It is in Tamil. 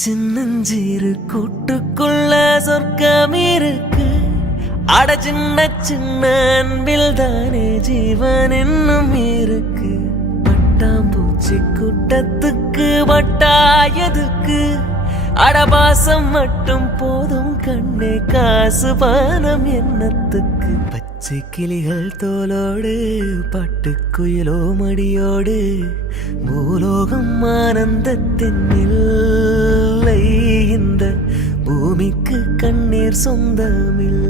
சின்னஞ்சிறு கூட்டுக்குள்ள சொர்க்கம் இருக்கு. அட சின்ன சின்ன அன்பில் தானே ஜீவன் இன்னும் இருக்கு. பட்டாம்பூச்சி கூட்டத்துக்கு வட்டாயதுக்கு அடபாசம் மட்டும் போதும் கண்ணே, காசு பானம் எண்ணத்துக்கு. பச்சை கிளிகள் தோலோடு பட்டுக்குயிலோ மடியோடு பூலோகம் ஆனந்தத்தின் இல்லை. இந்த பூமிக்கு கண்ணீர் சொந்தமில்லை.